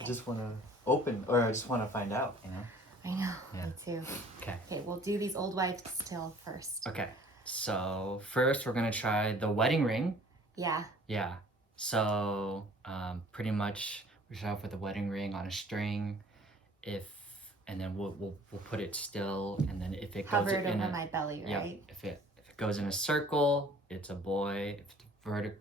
I just want to open, or I just want to find out, you know? I know, Yeah. me too. Okay. Okay, we'll do these old wives' tale first. Okay. So first we're gonna try the wedding ring. Yeah. Yeah. So pretty much we start off with a wedding ring on a string. And then we'll put it still, and then if it goes Covered in over my belly, right? If it goes in a circle, it's a boy.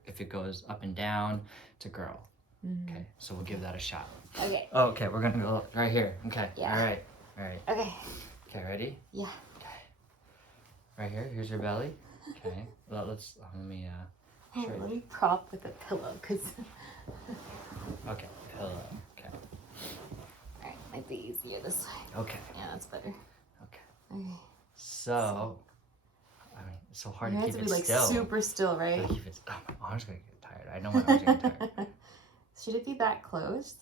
If it goes up and down, it's a girl. Mm-hmm. Okay, so we'll give that a shot. Okay. Oh, okay, we're gonna go right here. Okay. Yeah. All right. Okay. Okay, ready? Yeah. Okay. Right here. Here's your belly. Okay. Well, let me Let me prop with a pillow, cause. Okay, pillow. Okay. Alright, might be easier this way. Okay. Yeah, that's better. Okay. So, I mean, it's so hard You to have keep to be it like still. super still, right? Keep it. Oh, my arm's gonna get tired. I know my arm's gonna get tired. Should it be that close?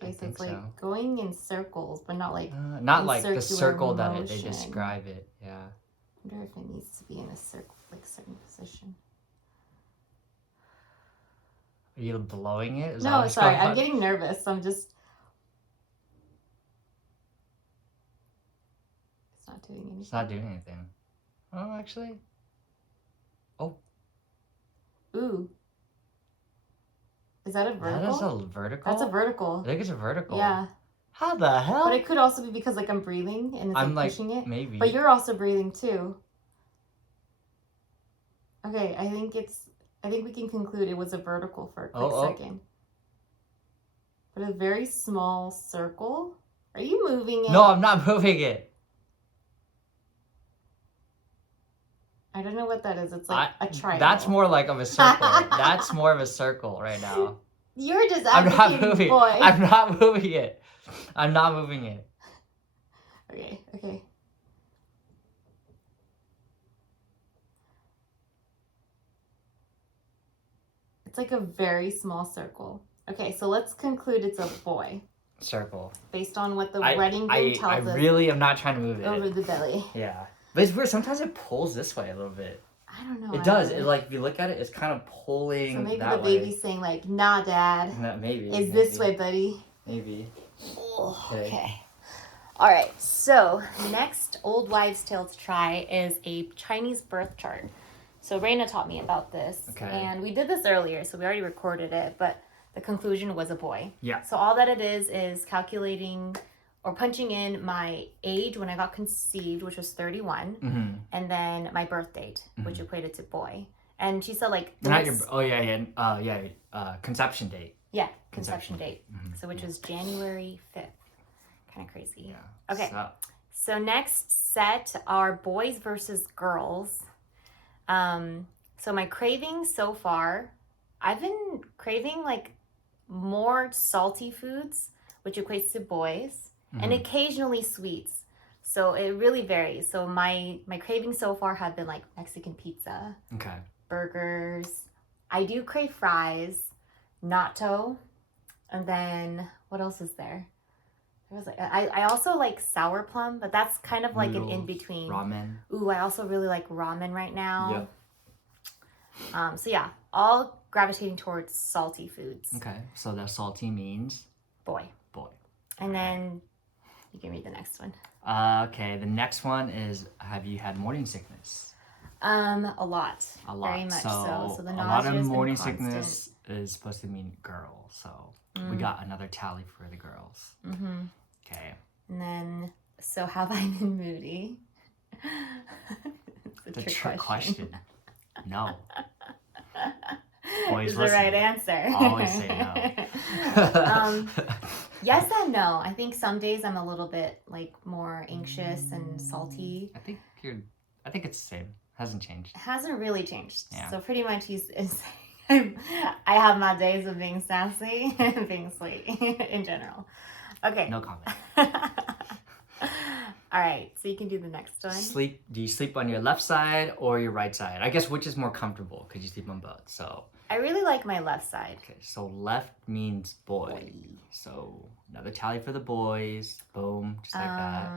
Okay, so it's like going in circles, but not like not like the circle motion. that they describe it. Yeah. I wonder if it needs to be in a circle, like a certain position. Are you blowing it? No, sorry, I'm getting nervous. I'm just. It's not doing anything. It's not doing anything. Oh, actually. Oh. Ooh. Is that a vertical? That is a vertical? That's a vertical. I think it's a vertical. Yeah. How the hell? But it could also be because like I'm breathing and it's I'm like pushing it. Maybe. But you're also breathing too. Okay, I think we can conclude it was a vertical for a quick second. But a very small circle. Are you moving it? No, I'm not moving it. I don't know what that is. It's like a triangle. That's more like of a circle. That's more of a circle right now. You're just I'm not moving. Boy. I'm not moving it. I'm not moving it. Okay. It's like a very small circle. Okay, so let's conclude it's a boy. Circle. Based on what the wedding ring tells us. I really am not trying to move it. Over the belly. Yeah. But it's weird. Sometimes it pulls this way a little bit. I don't know. It does. It like if you look at it, it's kind of pulling. So maybe that the baby's saying like, "Nah, Dad." No, maybe. Is this way, buddy? Maybe. Oh, okay. All right. So next old wives' tale to try is a Chinese birth chart. So Raina taught me about this, and we did this earlier, so we already recorded it. But the conclusion was a boy. Yeah. So all that it is calculating or punching in my age when I got conceived, which was 31, and then my birth date, which equated to boy. And she said like conception date. Yeah, conception date. So which was January 5th. Kind of crazy. Yeah. Okay. So next set are boys versus girls. So my cravings so far, I've been craving like more salty foods, which equates to boys. And occasionally sweets. So it really varies. So my cravings so far have been like Mexican pizza. Okay. Burgers. I do crave fries. Natto. And then what else is there? There was like I also like sour plum, but that's kind of like an in-between. Ramen. Ooh, I also really like ramen right now. Yep. So yeah, all gravitating towards salty foods. Okay. So that salty means boy. And then you can read the next one. Okay, the next one is, have you had morning sickness? A lot. Very much so. So the a lot of morning sickness is supposed to mean girl. So we got another tally for the girls. Okay. And then, so have I been moody? It's a trick question. No. Always is the right answer. Always say no. Yes and no. I think some days I'm a little bit like more anxious and salty. I think it's the same. Hasn't changed. It hasn't really changed. Yeah. So pretty much I have my days of being sassy and being sweet in general. Okay. No comment. All right, so you can do the next one. Do you sleep on your left side or your right side? I guess which is more comfortable because you sleep on both. So I really like my left side. Okay, so left means boy. So another tally for the boys. Boom, just like that.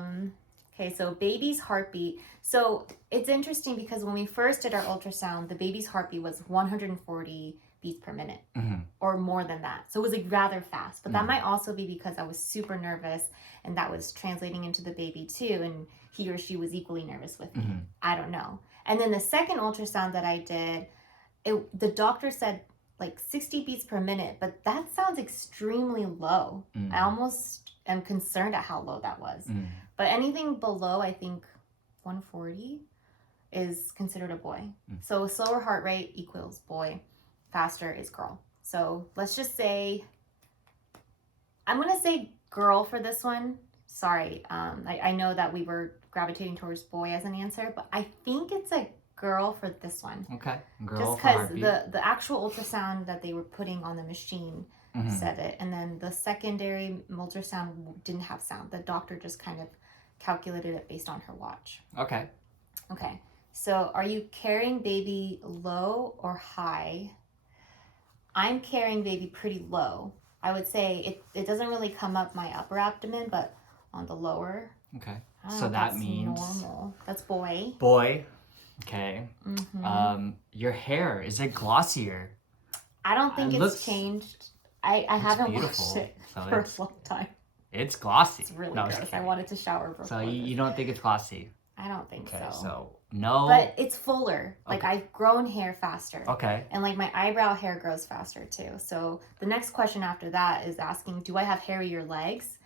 Okay, so baby's heartbeat. So it's interesting because when we first did our ultrasound, the baby's heartbeat was 140 beats per minute Mm-hmm. or more than that. So it was like rather fast. But that Mhm. might also be because I was super nervous and that was translating into the baby too. And he or she was equally nervous with me. Mhm. I don't know. And then the second ultrasound that I did, the doctor said like 60 beats per minute, but that sounds extremely low. Mm. I almost am concerned at how low that was. Mm. But anything below, I think 140 is considered a boy. So slower heart rate equals boy, faster is girl. So let's just say, I'm going to say girl for this one. Sorry, I know that we were gravitating towards boy as an answer, but I think it's a girl for this one. Okay. Girl Just for because heartbeat. the actual ultrasound that they were putting on the machine Mhm. said it, and then the secondary ultrasound didn't have sound. The doctor just kind of calculated it based on her watch. Okay. Okay, so are you carrying baby low or high? I'm carrying baby pretty low. I would say it doesn't really come up my upper abdomen, but on the lower. Okay. I don't know So if that that's means normal. That's boy. boy. Okay. Mm-hmm. Your hair, is it glossier? I don't think It it's looks- changed. I haven't beautiful. watched it So for a it's- long time. It's glossy. It's really No, I was gross. I kidding. wanted to shower before. So you this. don't think it's glossy? I don't think Okay. so. So no. But it's fuller. Like Okay. I've grown hair faster. Okay. And like my eyebrow hair grows faster too. So the next question after that is asking, do I have hairier legs?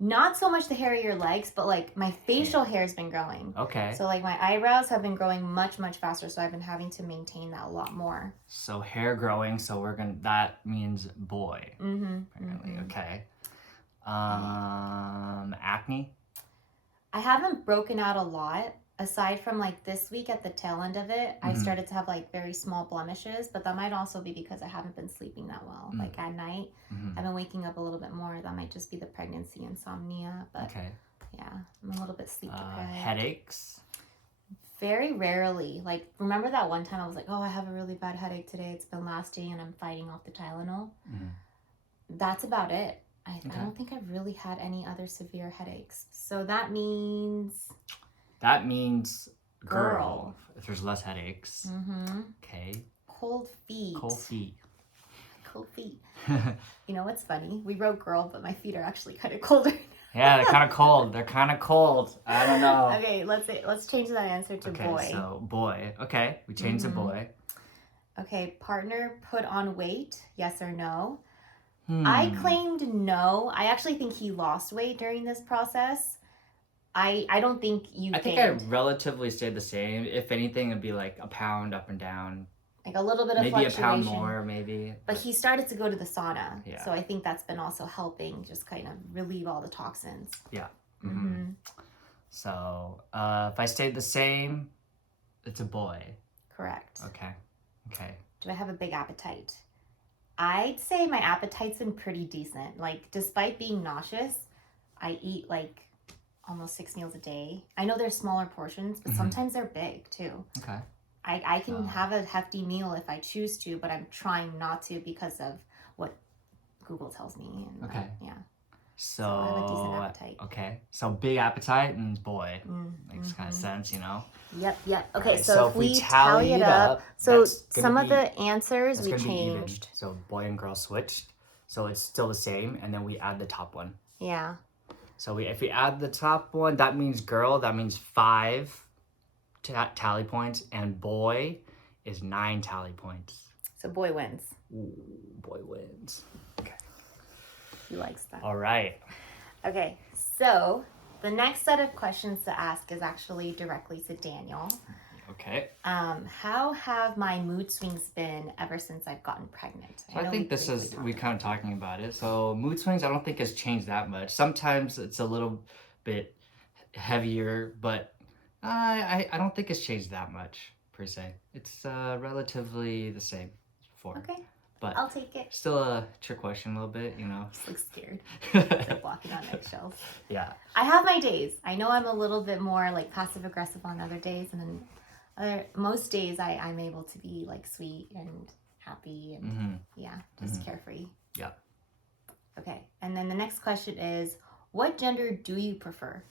Not so much the hairier legs, but like my facial hair has been growing. Okay. So like my eyebrows have been growing much, much faster. So I've been having to maintain that a lot more. So hair growing. So that means boy. Mm-hmm. Apparently. Okay. Acne. I haven't broken out a lot. Aside from like this week at the tail end of it, I Mhm. started to have like very small blemishes, but that might also be because I haven't been sleeping that well. Like at night, Mhm. I've been waking up a little bit more. That might just be the pregnancy insomnia, but Okay. yeah, I'm a little bit sleep deprived. Headaches. Very rarely. Like, remember that one time I was like, oh, I have a really bad headache today. It's been lasting and I'm fighting off the Tylenol. Mhm. That's about it. I Okay. don't think I've really had any other severe headaches. So that means That means girl. Girl. If there's less headaches. Okay. cold feet. Cold feet. Cold feet. You know what's funny? We wrote girl, but my feet are actually kind of colder. Yeah, they're kind of cold. They're kind of cold. I don't know. Okay, let's change that answer to Okay, boy. so boy. Okay, we changed to boy. Okay, partner put on weight, yes or no? Hmm. I claimed no. I actually think he lost weight during this process. I don't think you I think I gained. relatively stayed the same. If anything, it'd be like a pound up and down. Like a little bit of Maybe a fluctuation. pound more, maybe. But he started to go to the sauna. Yeah. So I think that's been also helping just kind of relieve all the toxins. Yeah. Mm-hmm. So if I stayed the same, it's a boy. Correct. Okay. Okay. Do I have a big appetite? I'd say my appetite's been pretty decent. Like, despite being nauseous, I eat like almost 6 meals a day. I know they're smaller portions, but sometimes they're big too. Okay. I can have a hefty meal if I choose to, but I'm trying not to because of what Google tells me. And, Okay. yeah. So I have a decent appetite. Okay. So big appetite and boy. Makes Mm-hmm. kind of sense, you know? Yep. Okay, Alright, so if we tally it up, so that's gonna some of be- the answers It's we gonna be even. changed. So boy and girl switched. So it's still the same, and then we add the top one. Yeah. So if we add the top one, that means girl. That means 5 tally points, and boy is 9 tally points. So boy wins. Ooh, boy wins. Okay. He likes that. All right. Okay, so the next set of questions to ask is actually directly to Daniel. Okay. How have my mood swings been ever since I've gotten pregnant? So I know think we this briefly is, talked we kind of talking about it. So mood swings, I don't think has changed that much. Sometimes it's a little bit heavier, but I don't think it's changed that much per se. It's relatively the same as before. Okay, But I'll take it. still a trick question a little bit, you know. Just like scared. Like walking on eggshells. Yeah. I have my days. I know I'm a little bit more like passive aggressive on other days, and then most days I'm able to be like sweet and happy and yeah, just carefree. Yeah. Okay, and then the next question is, what gender do you prefer?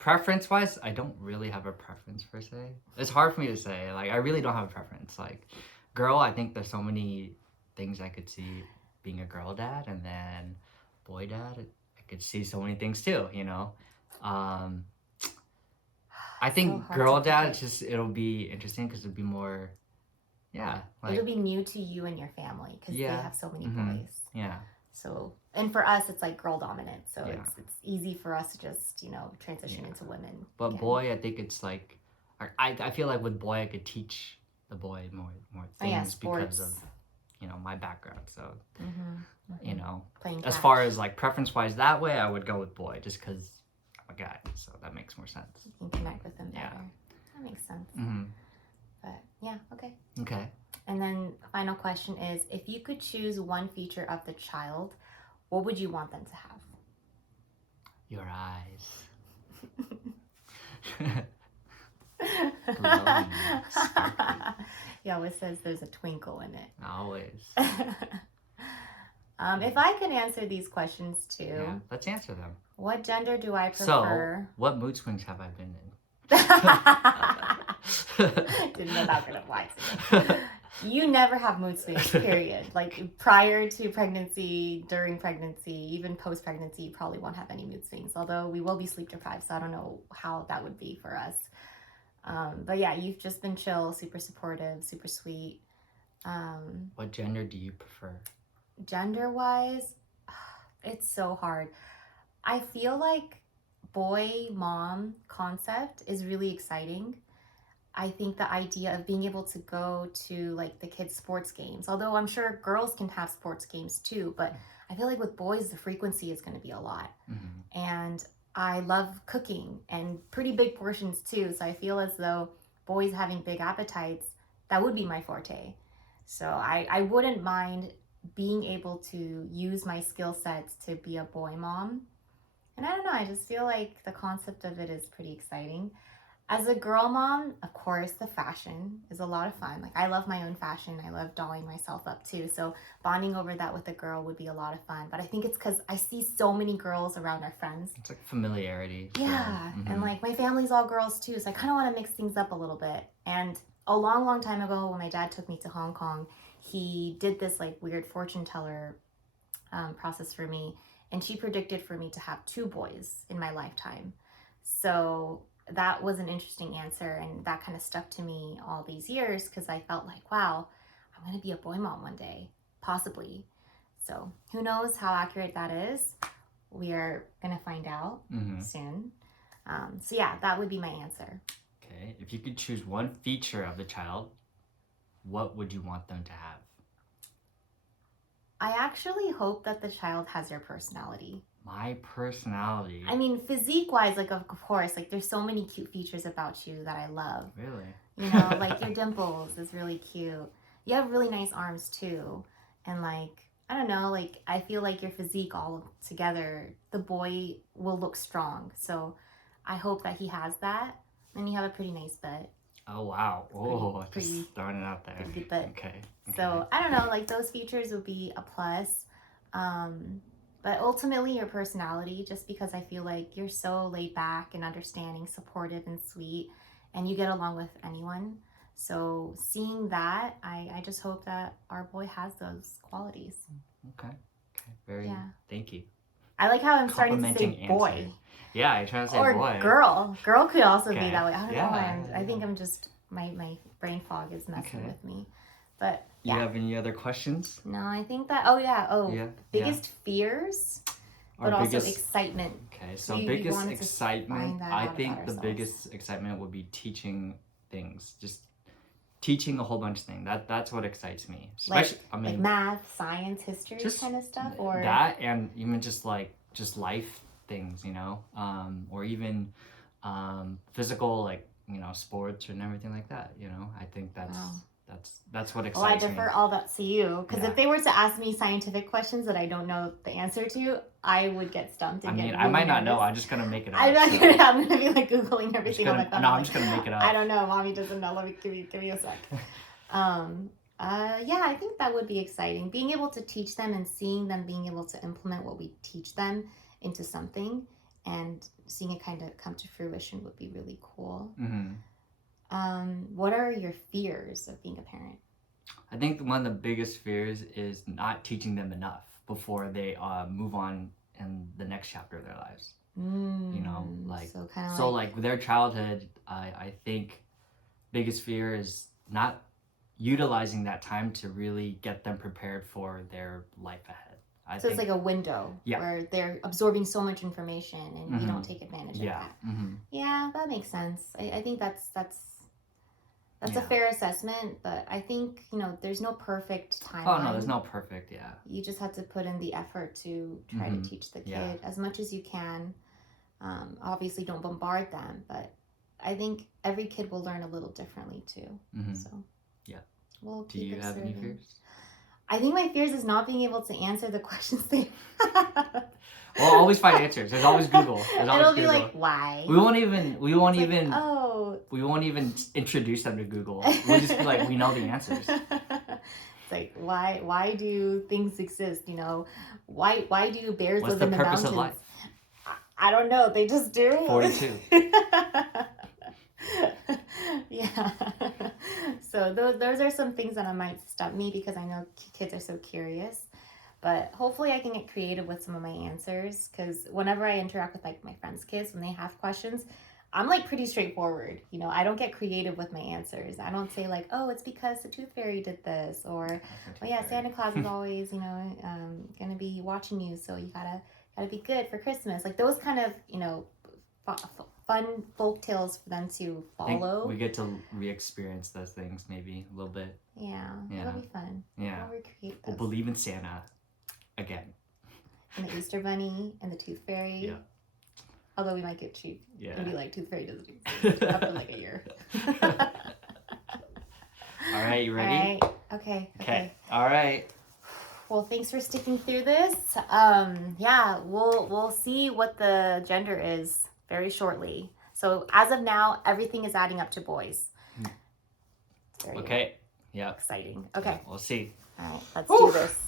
Preference-wise, I don't really have a preference per se. It's hard for me to say. Like, I really don't have a preference. Like, girl, I think there's so many things I could see being a girl dad, and then boy dad, I could see so many things too, you know? Um, I So think hard girl to dad, predict. it'll be interesting because it'll be more, yeah, It'll like, be new to you and your family because they yeah, have so many mm-hmm, boys. yeah, So, and for us, it's like girl dominant. So yeah, it's easy for us to just, transition yeah. into women. But again. boy, I think it's like, I feel like with boy, I could teach the boy more Oh, yeah, things because sports. of, my background. So, Mm-hmm. as Playing catch. far as like preference wise that way, I would go with boy just because I'm a guy. So that makes more sense. You can connect with them better. Yeah. That makes sense. Mm-hmm. But yeah, okay. Okay. And then final question is, if you could choose one feature of the child, what would you want them to have? Your eyes. Glowing, sparkly. He always says there's a twinkle in it. Always. If I can answer these questions too, Yeah, let's answer them. what gender do I So, prefer? what mood swings have I been in? Didn't know that would apply to me. You never have mood swings, period. Like prior to pregnancy, during pregnancy, even post pregnancy, you probably won't have any mood swings. Although we will be sleep deprived, so I don't know how that would be for us. But yeah, you've just been chill, super supportive, super sweet. What gender do you prefer? Gender wise, it's so hard. I feel like boy mom concept is really exciting. I think the idea of being able to go to like the kids' sports games, although I'm sure girls can have sports games too, but I feel like with boys, the frequency is going to be a lot. Mm-hmm. And I love cooking and pretty big portions too. So I feel as though boys having big appetites, that would be my forte. So I wouldn't mind being able to use my skill sets to be a boy mom. And I don't know, I just feel like the concept of it is pretty exciting. As a girl mom, of course, the fashion is a lot of fun. Like, I love my own fashion. I love dolling myself up too. So bonding over that with a girl would be a lot of fun. But I think it's because I see so many girls around our friends. It's like familiarity. Yeah. Mm-hmm. And like my family's all girls too. So I kind of want to mix things up a little bit. And a long, long time ago when my dad took me to Hong Kong, he did this like weird fortune teller process for me. And she predicted for me to have 2 boys in my lifetime. So that was an interesting answer, and that kind of stuck to me all these years because I felt like, wow, I'm going to be a boy mom one day, possibly. So who knows how accurate that is? We are going to find out soon. So yeah, that would be my answer. Okay, if you could choose one feature of the child, what would you want them to have? I actually hope that the child has your personality. My personality? I mean, physique-wise, like, of course, like, there's so many cute features about you that I love. Really? You know, like, your dimples is really cute. You have really nice arms, too. And, like, I don't know, like, I feel like your physique all together, the boy will look strong. So I hope that he has that. And you have a pretty nice butt. Oh, wow. Oh, pretty, just throwing it out there. Pretty good butt. Okay. So, I don't know, like, those features would be a plus. But ultimately, your personality, just because I feel like you're so laid back and understanding, supportive and sweet, and you get along with anyone. So seeing that, I just hope that our boy has those qualities. Okay. Thank you. I like how I'm starting to say boy. Answer. Yeah, you're trying to say or boy. Or girl. Girl could also be that way. I don't know. I think I'm just, my brain fog is messing with me. But yeah. You have any other questions? No, I think that, biggest fears, but also excitement. Okay, so biggest excitement, I think the biggest excitement would be teaching things, just teaching a whole bunch of things. That's what excites me. Especially, like math, science, history kind of stuff? Or that, and even just life things, or even physical, like, sports and everything like that, I think that's what excites me. I defer all that to you, because if they were to ask me scientific questions that I don't know the answer to, I would get stumped. And I might not know. I'm just gonna make it up. I'm gonna be like Googling everything on my phone. No, I'm just gonna make it up. I don't know. Mommy doesn't know. Let me give you a sec. I think that would be exciting. Being able to teach them and seeing them being able to implement what we teach them into something and seeing it kind of come to fruition would be really cool. Mm-hmm. What are your fears of being a parent? I think one of the biggest fears is not teaching them enough before they move on in the next chapter of their lives. You know, like so kind of like with their childhood, I think biggest fear is not utilizing that time to really get them prepared for their life ahead. So it's like a window where they're absorbing so much information and you don't take advantage of that. Mm-hmm. Yeah, that makes sense. I think that's a fair assessment, but I think, you know, there's no perfect timeline. Oh, no, there's no perfect, You just have to put in the effort to try to teach the kid as much as you can. Obviously, don't bombard them, but I think every kid will learn a little differently too. So, we'll keep Do you have any fears? I think my fears is not being able to answer the questions they have. Well, always find answers. There's always Google. It'll be like, why? We won't even introduce them to Google. We'll just be like, we know the answers. It's like, why do things exist? You know, why do bears live in the mountains? What's the purpose of life? I don't know. They just do. 42. Yeah. So those are some things that might stump me because I know kids are so curious. But hopefully I can get creative with some of my answers, because whenever I interact with like my friends' kids, when they have questions, I'm like pretty straightforward. You know, I don't get creative with my answers. I don't say like, oh, it's because the tooth fairy did this, or oh yeah, Santa Claus is always, you know, gonna be watching you, so you gotta be good for Christmas. Like those kind of, you know, fun folk tales for them to follow. We get to re-experience those things maybe a little bit. Yeah. It'll be fun. Yeah. We'll recreate those. We'll believe in Santa again. And the Easter Bunny and the Tooth Fairy. Yeah. Although we might get cheap. Yeah. And be like, Tooth Fairy doesn't exist after like a year. All right, you ready? All right. Okay. All right. Well, thanks for sticking through this. Yeah, we'll see what the gender is very shortly. So as of now, everything is adding up to boys. Okay. Yeah. Exciting. Okay. Yeah, we'll see. All right, let's do this.